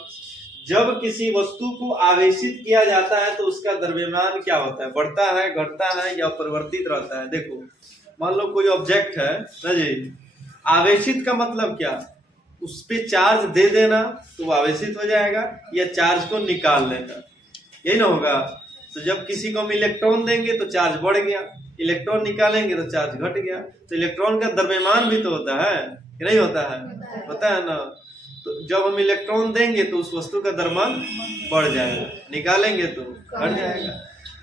जब किसी वस्तु को आवेशित किया जाता है तो उसका द्रव्यमान क्या होता है, बढ़ता है, घटता है या परिवर्तित रहता है। देखो मान लो कोई ऑब्जेक्ट है ना जी, आवेशित का मतलब क्या, उस पे चार्ज दे देना तो वो आवेशित हो जाएगा, या चार्ज को निकाल लेना, यही ना होगा। तो जब किसी को हम इलेक्ट्रॉन देंगे तो चार्ज बढ़ गया, इलेक्ट्रॉन निकालेंगे तो चार्ज घट गया। तो इलेक्ट्रॉन का द्रव्यमान भी तो होता है कि नहीं होता है, होता है ना। तो जब हम इलेक्ट्रॉन देंगे तो उस वस्तु का द्रव्यमान बढ़ जाएगा, निकालेंगे तो घट जाएगा।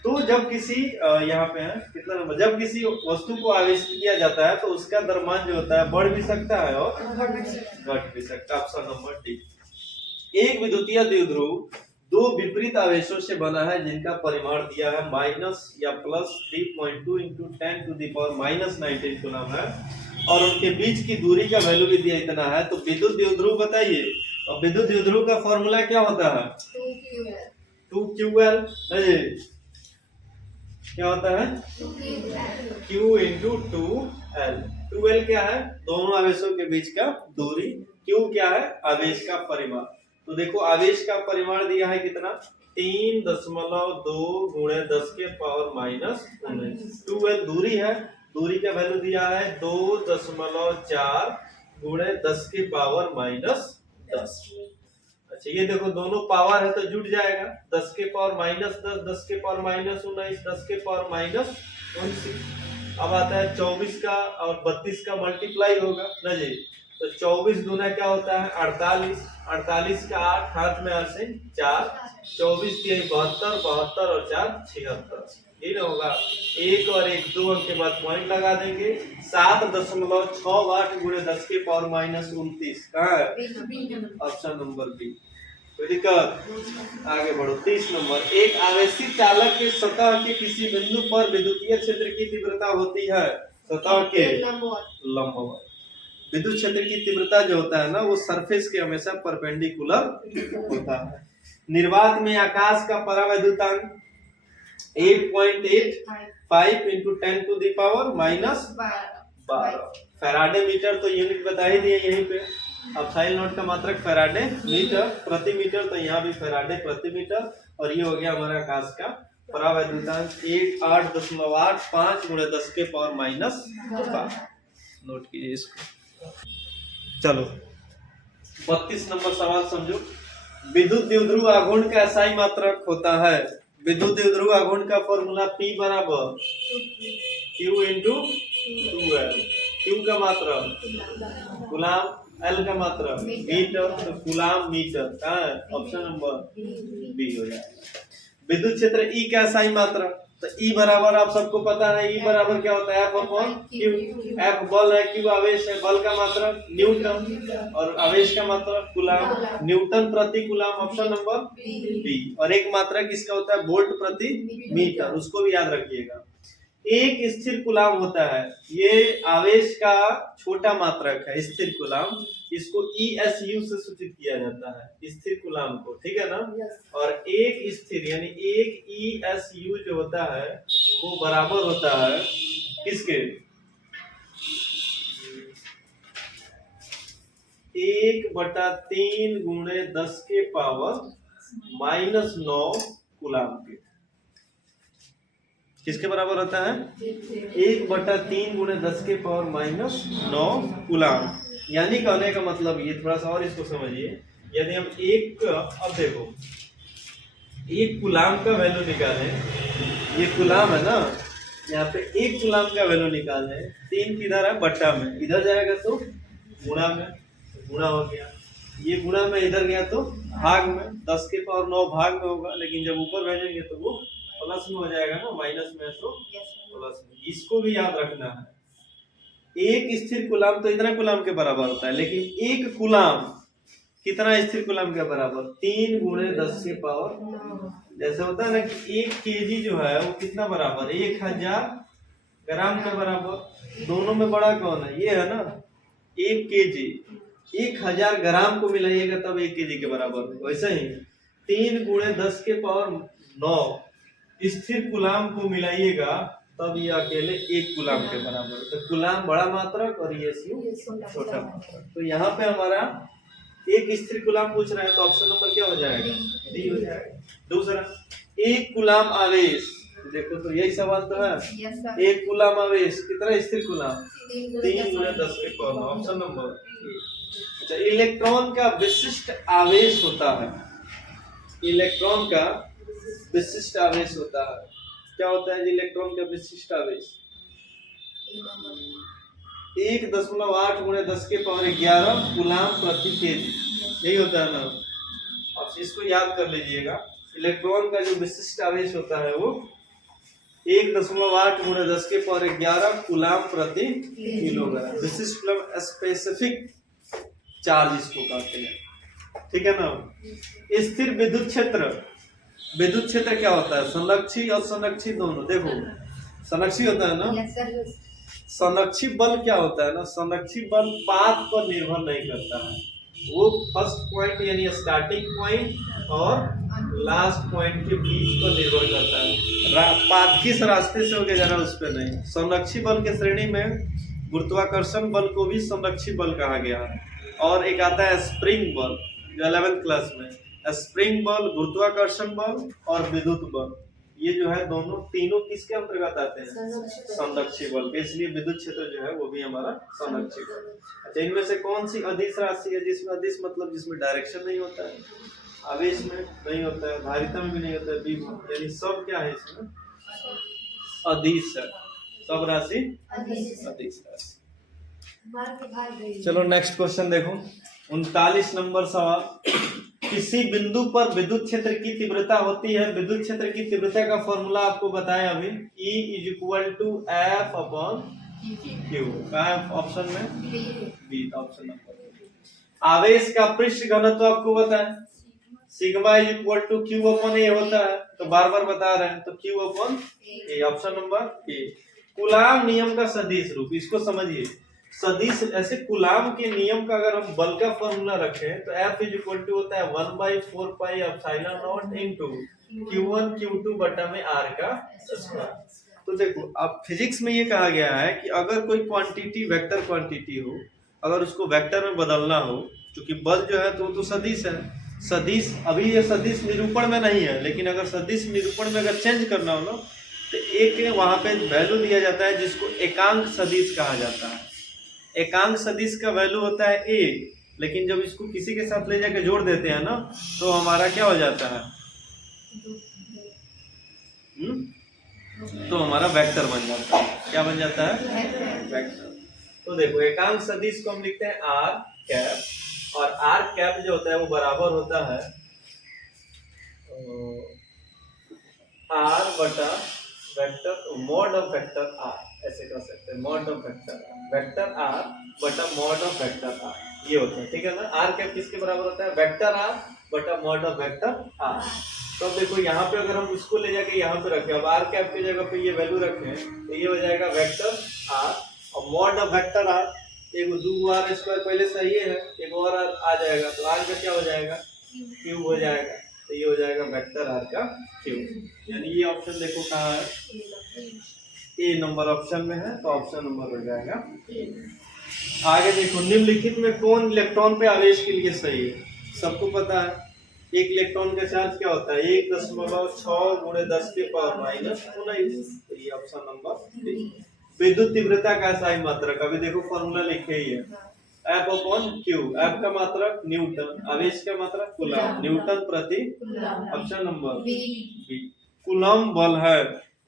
तो जब किसी यहाँ पे है कितना नंबर, जब किसी वस्तु को आवेशित किया जाता है तो उसका द्रव्यमान जो होता है बढ़ भी सकता है और घट भी सकता है। Option number D. एक विद्युतीय द्विध्रुव दो विपरीत आवेशों से बना है जिनका परिमाण दिया है माइनस या प्लस 3.2 इंटू 10⁻⁻19 कूलम है, और उनके बीच की दूरी का वैल्यू भी दिया इतना है। तो विद्युत द्विध्रुव बताइए, और विद्युत द्विध्रुव का फॉर्मूला क्या होता है, 2QL। क्या होता है, Q इंटू 2L। 2L क्या है, दोनों आवेशों के बीच का दूरी, Q क्या है, आवेश का परिमाण। तो देखो आवेश का परिमाण दिया है कितना, 3.2 गुणे 10 के पावर माइनस 19। 2L दूरी है, दूरी का वैल्यू दिया है 2.4 गुणे 10 के पावर माइनस 10। अच्छा ये देखो दोनों पावर है तो जुट जाएगा, 10 के पावर माइनस 10, 10 के पावर माइनस 19, 10 के पावर माइनस 19। अब आता है 24 का और 32 का मल्टीप्लाई होगा ना जी। तो 24 दूना क्या होता है 48, 48 का 8, हाथ में 8 से 4, 24 के 72, 72 और 4 76, यही ना होगा। 1 और 1 2 अंक के बाद पॉइंट लगा देंगे। 7.68 गुणे 10 के पावर माइनस 29 कहाँ है, ऑप्शन नंबर बी। कोई दिक्कत, आगे बढ़ो। 30 नंबर, एक आवेशित चालक के सतह के किसी बिंदु पर विद्युतीय क्षेत्र की तीव्रता होती है सतह के लंबवत। विद्युत क्षेत्र की तीव्रता जो होता है ना वो सरफेस के हमेशा परपेंडिकुलर होता है। निर्वात में आकाश का परावैद्युतांक 8.85 इंटू 10⁻⁻12 फैराडे मीटर। तो यूनिट बता ही दिए यहीं पे। एप्सिलॉन नॉट का मात्रक फैराडे मीटर प्रति मीटर, तो यहाँ भी फैराडे प्रति मीटर। और ये हो गया हमारा आकाश का परावैद्युतांक 8.85 गुणे 10 के पावर माइनस 12। नोट कीजिए इसको। चलो 32 नंबर सवाल समझो। विद्युत द्विध्रुव आघूर्ण का SI मात्रक होता है। विद्युत द्विध्रुव आघूर्ण का फॉर्मूला P बराबर Q इंटू 2L। Q का मात्रक कूलम, L का मात्रक मीटर, तो कूलम मीटर कहाँ है, ऑप्शन नंबर बी हो जाएगा। विद्युत क्षेत्र E का SI मात्रक, तो E बराबर आप सबको पता है, E बराबर क्या होता है, F अपॉन Q। F बल है, Q आवेश है, बल का मात्रक न्यूटन और आवेश का मात्रक कूलम, न्यूटन प्रति कूलम, ऑप्शन नंबर बी। और एक मात्रक इसका होता है वोल्ट प्रति मीटर, उसको भी याद रखिएगा। एक स्थिर कूलम होता है, ये आवेश का छोटा मात्रक है, स्थिर कूलम। इसको ESU से सूचित किया जाता है, स्थिर कूलम को, ठीक है ना। और एक स्थिर यानी एक ESU जो होता है वो बराबर होता है किसके, 1/3 गुणे 10 के पावर माइनस 9 कूलम के। किसके बराबर होता है? 1/3 × 10⁻⁻9 कूलाम। यानी कहने का मतलब ये, थोड़ा सा और इसको समझिए, यदि हम अब देखो 1 कूलाम का वैल्यू निकालें, ये कूलाम है ना, यहाँ पे 1 कूलाम का वैल्यू निकालें, 3 किधर है? बट्टा में, इधर जाएगा तो गुणा में, गुणा हो गया, ये गुणा में इधर गया तो भाग में, 10⁻9 भाग में होगा, लेकिन जब ऊपर भेजेंगे तो वो प्लस में हो जाएगा ना, माइनस में तो प्लस में। इसको भी याद रखना है। एक स्थिर कूलाम तो इतना कूलाम के बराबर होता है, लेकिन एक कूलाम कितना स्थिर कूलाम के बराबर? 3 × 10⁻, जैसे होता है ना कि 1 kg जो है वो कितना बराबर? 1000 ग्राम के बराबर। दोनों में बड़ा कौन है? ये है ना, 1 kg, 1000 ग्राम को मिलाइएगा तब 1 kg के बराबर। वैसे ही 3 × 10⁻9 स्थिर कूलाम को मिलाइएगा तब ये अकेले 1 कूलाम के बराबर। तो कूलाम बड़ा मात्रक और ये छोटा मात्रक। तो यहाँ पे हमारा एक स्थिर कूलाम पूछ रहा है, तो ऑप्शन नंबर क्या हो जाएगा? डी हो जाएगा। दूसरा, 1 कूलाम आवेश, देखो तो यही सवाल तो है। 1 कूलाम आवेश कितना स्थिर कूलाम? 3 × 10⁻9, option number. अच्छा, इलेक्ट्रॉन का विशिष्ट आवेश होता है, इलेक्ट्रॉन का विशिष्ट आवेश होता है। क्या होता है इलेक्ट्रॉन का विशिष्ट आवेश? 1.8 × 10⁻11 कूलाम प्रति केजी, यही होता है ना। आप इसको याद कर लीजिएगा। इलेक्ट्रॉन का जो विशिष्ट आवेश होता है वो 1.8 × 10⁻11 कूलाम प्रति किलोग्राम। विशिष्ट मतलब स्पेसिफिक चार्ज इसको कहते हैं, ठीक है ना। स्थिर विद्युत क्षेत्र, विद्युत क्षेत्र क्या होता है? संरक्षी और संरक्षी दोनों। देखो संरक्षी होता है ना, संरक्षी बल क्या होता है ना, संरक्षी बल पाथ पर निर्भर नहीं करता है, वो फर्स्ट पॉइंट यानी स्टार्टिंग पॉइंट और लास्ट पॉइंट के बीच पर निर्भर करता है। पाथ किस रास्ते से होके जाना उस पर नहीं। संरक्षी बल के श्रेणी में गुरुत्वाकर्षण बल को भी संरक्षी बल कहा गया है। और एक आता है स्प्रिंग बल, जो 11th क्लास में, स्प्रिंग बल, गुरुत्वाकर्षण बल और विद्युत बल, ये जो है दोनों तीनों किसके अंतर्गत आते हैं? संरक्षी बल के। इसलिए विद्युत क्षेत्र जो है वो भी हमारा संरक्षी बल। अच्छा, इनमें से कौन सी अदिश राशि है जिसमें, अदिश मतलब जिसमें डायरेक्शन नहीं होता है, आवेश में नहीं होता है, धारिता में भी नहीं होता है, विभव, यानी सब क्या है इसमें? अदिश है। सब राशि अदिश राशि। चलो नेक्स्ट क्वेश्चन देखो, 39 नंबर सवाल। किसी बिंदु पर विद्युत क्षेत्र की तीव्रता होती है। विद्युत क्षेत्र की तीव्रता का फॉर्मूला आपको बताया अभी, E = F/Q। ऑप्शन में बी, ऑप्शन नंबर। आवेश का पृष्ठ घनत्व आपको बताया, सिग्मा = Q/A होता है, तो बार बार बता रहे हैं, तो Q/A, ऑप्शन नंबर ए। कूलाम नियम का सदिश रूप, इसको समझिए। सदिश ऐसे कूलाम के नियम का अगर हम बल का फॉर्मूला रखें तो F = होता है 1/4πε0 इनटू Q1 Q2 बटा में R का स्क्वायर। तो देखो अब फिजिक्स में ये कहा गया है कि अगर कोई क्वांटिटी वेक्टर क्वांटिटी हो, अगर उसको वेक्टर में बदलना हो, क्योंकि बल जो है तो सदिश है। सदिश, अभी ये सदिश निरूपण में नहीं है, लेकिन अगर सदिश निरूपण में अगर चेंज करना हो ना, तो एक वहां पे वैल्यू दिया जाता है जिसको एकांक सदिश कहा जाता है। एकांक सदिश का वैल्यू होता है ए, लेकिन जब इसको किसी के साथ ले जाकर जोड़ देते हैं ना, तो हमारा क्या हो जाता है? तो हमारा वेक्टर बन जाता है। क्या बन जाता है? वेक्टर। तो देखो एकांक सदिश को हम लिखते हैं आर कैप, और आर कैप जो होता है वो बराबर होता है आर बटा vector mod of vector R, ऐसे कर सकते हैं, मॉड ऑफ वेक्टर आर बटा मॉड ऑफ वेक्टर आर, ये होता है, ठीक है ना। आर कैप किसके बराबर होता है? वेक्टर आर बटा मॉड ऑफ वेक्टर आर। तो अब देखो यहाँ पे अगर हम इसको ले जाके यहाँ पे रखें, अब आर कैप की जगह पे ये वैल्यू रखें, तो ये हो जाएगा वेक्टर आर और मॉड ऑफ वेक्टर आर, एक दो आर स्क्वायर पहले सही है, एक और आर आ जाएगा, तो आर का क्या हो जाएगा? क्यूब हो जाएगा, तो ये हो जाएगा वेक्टर आर का क्यूब। यानी ये ऑप्शन देखो कहाँ है? ए नंबर ऑप्शन में है, तो ऑप्शन नंबर हो जाएगा। आगे देखो, निम्नलिखित में कौन इलेक्ट्रॉन पे आवेश के लिए सही है? सबको पता है एक इलेक्ट्रॉन का चार्ज क्या होता है 1.6 गुणे 10 के पावर माइनस 19। ये ऑप्शन नंबर डी। विद्युत तीव्रता का SI मात्रक, अभी देखो फॉर्मूला लिखे ही है, F अपॉन Q। F का मात्रक न्यूटन, आवेश का मात्रक कूलम, न्यूटन प्रति, ऑप्शन नंबर बी। कूलम बल है,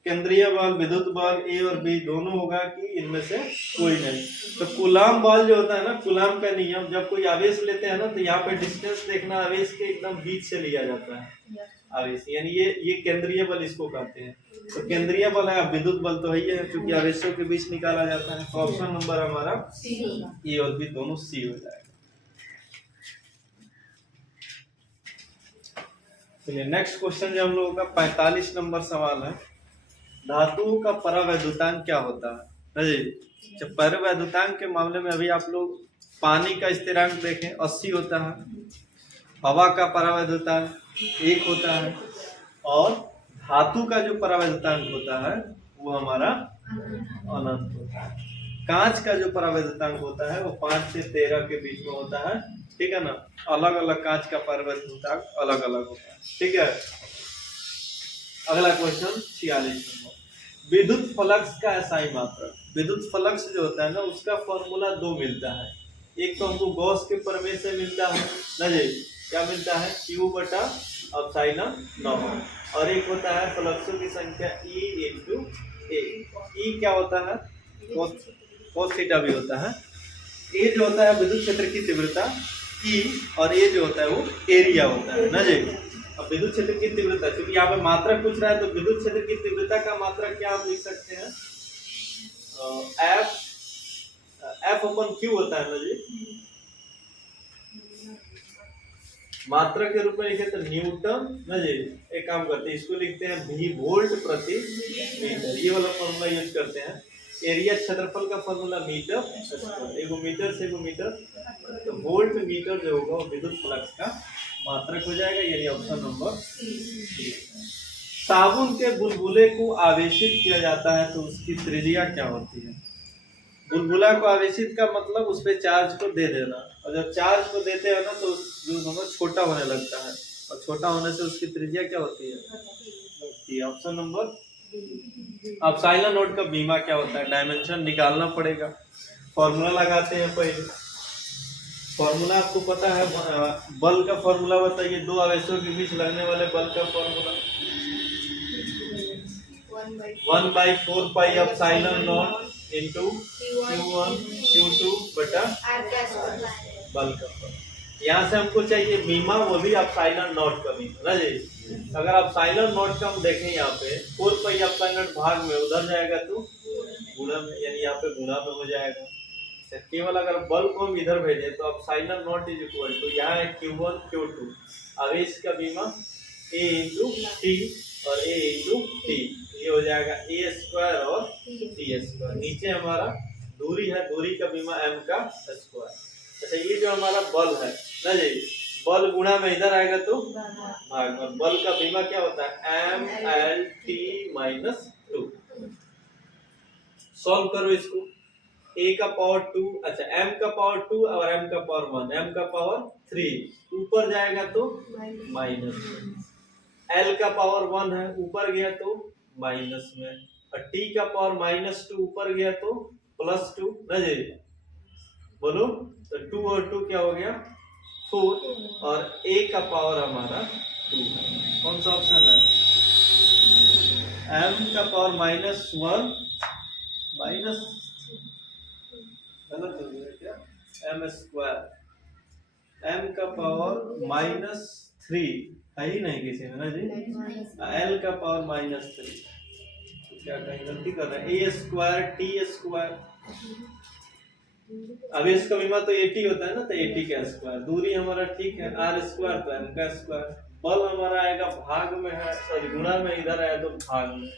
केंद्रीय बल, विद्युत बल ए और बी दोनों होगा कि इनमें से कोई नहीं। तो कूलम बल जो होता है ना, कूलम का नियम, जब कोई आवेश लेते हैं ना तो यहाँ पे डिस्टेंस देखना, आवेश के एकदम बीच से लिया जाता है आवेश, यानी ये केंद्रीय बल इसको कहते हैं। तो केंद्रीय बल है, विद्युत बल तो है ही है, क्योंकि आवेशों के बीच निकाला जाता है। तो ऑप्शन नंबर हमारा ए और बी दोनों सी हो जाएगा। चलिए नेक्स्ट क्वेश्चन जो हम लोगों का 45 नंबर सवाल है, धातुओं का परावैद्युतांक क्या होता है जी। जब परावैद्युतांक के मामले में अभी आप लोग पानी का स्थिरांक देखें 80 होता है, हवा का परावैद्युतांक 1 होता है, और धातु का जो परावैद्युतांक होता है वो हमारा अनंत होता है। कांच का जो परावैद्युतांक होता है वो 5 से 13 के बीच में होता है, ठीक है ना। अलग अलग कांच का परावैद्युतांक अलग अलग होता है, ठीक है। अगला क्वेश्चन 46 नंबर, विद्युत फ्लक्स का SI मात्रक। विद्युत फ्लक्स जो होता है ना उसका फॉर्मूला 2 मिलता है। एक तो हमको गॉस के प्रमेय से मिलता है ना जी, क्या मिलता है Q बटा एप्सिलॉन नॉट, और एक होता है फ्लक्सों की संख्या E इंटू A। E क्या होता है, cos थीटा भी होता है। A जो होता है विद्युत क्षेत्र की तीव्रता E, और A जो होता है वो एरिया होता है ना जी। अब विद्युत क्षेत्र की तीव्रता, क्योंकि यहाँ पे मात्रक पूछ रहा है, तो विद्युत क्षेत्र की तीव्रता का मात्रक क्या आप लिख सकते हैं, F अपन Q होता है ना जी। मात्रक के रूप में लिखे तो न्यूटन ना जी। एक काम करते हैं, इसको लिखते हैं V वोल्ट प्रति मीटर, ये वाला फॉर्मूला यूज करते हैं। एरिया क्षेत्रफल का फॉर्मूला मीटर स्क्वायर, एगो मीटर से एगो मीटर, तो वोल्ट मीटर जो होगा वो विद्युत फ्लक्स का मात्रक हो जाएगा, यानी ऑप्शन नंबर सी। साबुन के बुलबुले को आवेशित किया जाता है तो उसकी त्रिज्या क्या होती है। बुलबुला को आवेशित का मतलब उस पे चार्ज को दे देना, और जब चार्ज को देते हैं ना तो जो छोटा होने लगता है, और छोटा होने से उसकी त्रिज्या क्या होती है, ऑप्शन नंबर एप्सिलॉन नॉट का बीमा क्या होता है, डायमेंशन निकालना पड़ेगा। फॉर्मूला लगाते हैं पहले, फॉर्मूला आपको पता है, बल का फॉर्मूला बताइए, दो आवेशों के बीच लगने वाले बल का formula 1/4 pi epsilon not into Q1 Q2 बटा बल का फॉर्मूला। यहाँ से हमको चाहिए बीमा, वो भी एप्सिलॉन नॉट का बीमा ना जी। अगर एप्सिलॉन नॉट का हम देखें यहाँ पे 4 पाई एप्सिलॉन भाग में उधर जाएगा तो गुणा में, यानी यहाँ पे गुणा में हो जाएगा। केवल अगर बल को हम इधर भेजें तो epsilon naught is equal to, यहाँ है Q1 Q2, आवेश का बीमा A इंटू T और A इंटू T, ये हो जाएगा A स्क्वायर और T स्क्वायर। नीचे हमारा दूरी है, दूरी का बीमा M का स्क्वायर। अच्छा ये जो हमारा बल है ना जी, बल गुणा में इधर आएगा तो भाग, और बल का बीमा क्या होता है MLT-2। सॉल्व करो इसको, A का पावर 2, अच्छा M का पावर 2 और M का पावर 1, M का पावर 3, ऊपर जाएगा तो माइनस, L का पावर 1 है, ऊपर गया तो माइनस में, और T का पावर -2 ऊपर गया तो +2 ना जी, बोलो। तो 2 और 2 क्या हो गया 4, और A का पावर हमारा 2 है। कौन सा ऑप्शन है, M का पावर -1 माइनस, गलत हो गया क्या, M स्क्वायर, M का पावर -3 है ही नहीं किसी में ना जी, L का पावर -3, तो क्या कहीं गलती कर रहे हैं, A स्क्वायर T स्क्वायर, अभी इसका बीमा तो 80 होता है ना, तो 80 का स्क्वायर, दूरी हमारा ठीक है R स्क्वायर तो M का स्क्वायर, बल हमारा आएगा भाग में है, सॉरी गुणा में इधर आया तो भाग में,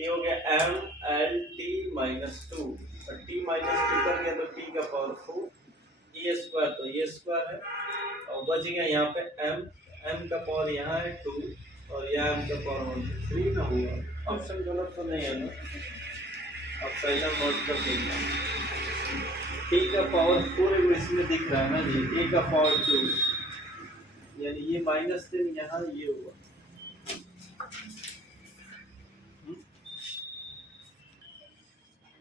ये हो गया MLT-2, और T -2 कर गया तो T का पावर 4, E स्क्वायर तो ये स्क्वायर है, और बच गया यहाँ पे M का पावर यहाँ है 2, और यहाँ M का पावर 1, 3 ना हुआ, ऑप्शन गलत तो नहीं है ना, एप्सिलॉन नॉट का बीमा, T का पावर 4 इसमें दिख रहा है ना जी, A का पावर 2, यानी ये -3 यहाँ ये हुआ।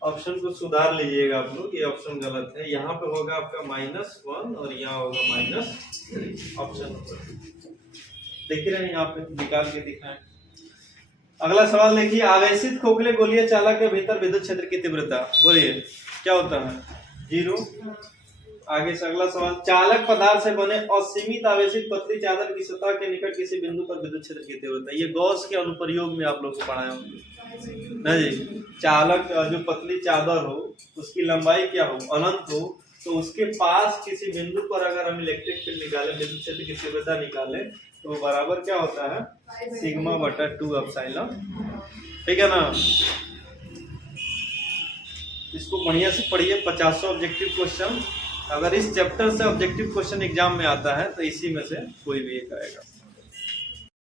ऑप्शन को सुधार लीजिएगा आप लोग, ये ऑप्शन गलत है। यहाँ पे होगा आपका -1 और यहाँ होगा -3 ऑप्शन होगा। देख रहे हैं यहाँ पे निकाल के दिखाएं। अगला सवाल देखिए, आवेशित खोखले गोलीय चालक के भीतर विद्युत क्षेत्र की तीव्रता बोलिए क्या होता है? 0। आगे से अगला सवाल, चालक पदार्थ से बने असीमित आवेशित पतली चादर की सतह के निकट किसी बिंदु पर विद्युत क्षेत्र की तीव्रता। ये गॉस के अनुप्रयोग में आप लोग को पढ़ाए होंगे ना जी। चालक जो पतली चादर हो उसकी लंबाई क्या हो? अनंत हो, तो उसके पास किसी बिंदु पर अगर हम इलेक्ट्रिक फील्ड निकालें, विद्युत क्षेत्र की तीव्रता निकालें, तो बराबर क्या होता है? σ/2 एप्सिलॉन। ठीक है ना? इसको बढ़िया से पढ़िए, 50 ऑब्जेक्टिव क्वेश्चन। अगर इस चैप्टर से ऑब्जेक्टिव क्वेश्चन एग्जाम में आता है तो इसी में से कोई भी एक आएगा।